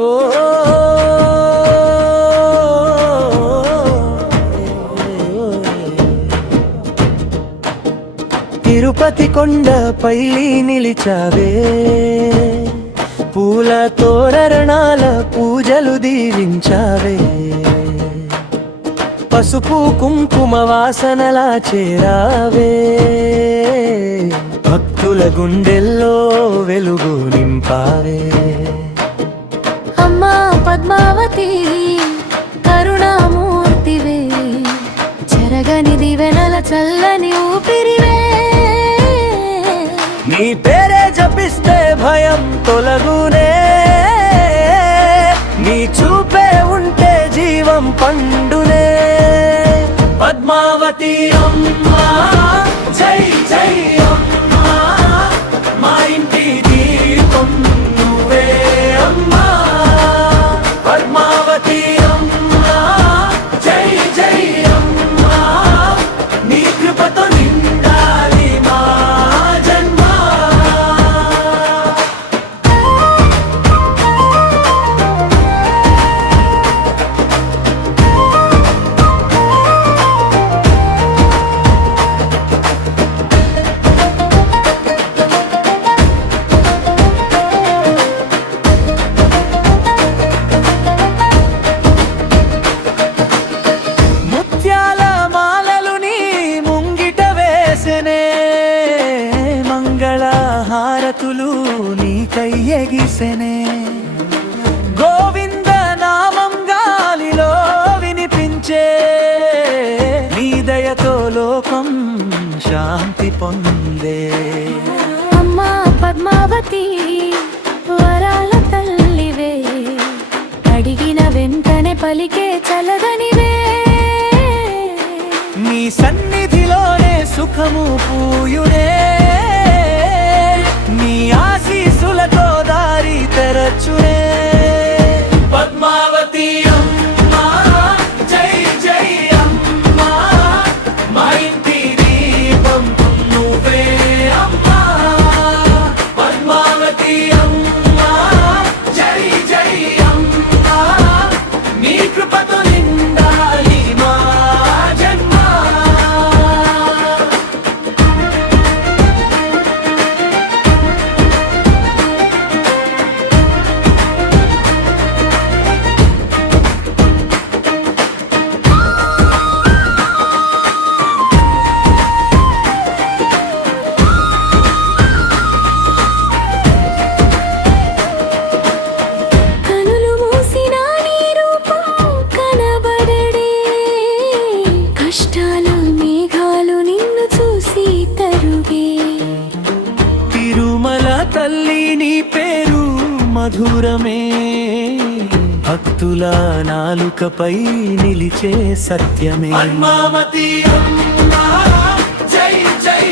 ఓ తిరుపతి కొండపై నిలిచావే, పూల తోరణాల పూజలు దీవించావే, పసుపు కుంకుమ వాసనలా చేరావే, భక్తుల గుండెల్లో వెలుగు నింపావే. అమ్మా పద్మావతి కరుణామూర్తివే, చెరగని దివెనల చల్లని ఊపిరివే. నీ పేరే జపిస్తే భయం తొలగునే, నీ చూపే ఉంటే జీవం పండునే. పద్మావతి అమ్మా జై జై అమ్మా, మా ఇంటి దీపం నువ్వే అమ్మా. పద్మావతి అమ్మా జై జై అమ్మా, నీ కృపతో నిండాలి మా జన్మ. ముత్యాల మాలలు నీ ముంగిట వేసెనే, మంగళ హారతులు నీకై ఎగిసెనే, గోవింద నామం గాలిలో వినిపించే, నీ దయతో లోకం శాంతి పొందే. అమ్మా పద్మావతి వరాల తల్లివే, అడిగిన వెంటనే పలికే చలదనివే. నీ సన్నిధిలోనే సుఖము పూయునే, నీ ఆశీసులతో దారి తెరచునే. పద్మావతి అమ్మా జై జై అమ్మా, మా ఇంటి దీపం నువ్వే అమ్మా. పద్మావతి అమ్మా జై జై అమ్మా, నీ కృపతో నిండాలి మా జన్మ. కనులు మూసిన నీ రూపం కనబడడే, కష్టాల మేఘాలు నిన్ను చూసి తరుగే. తిరుమల తల్లి నీ పేరు మధురమే, భక్తుల నాలుకపై నిలిచే సత్యమే. పద్మావతి అమ్మా జై జై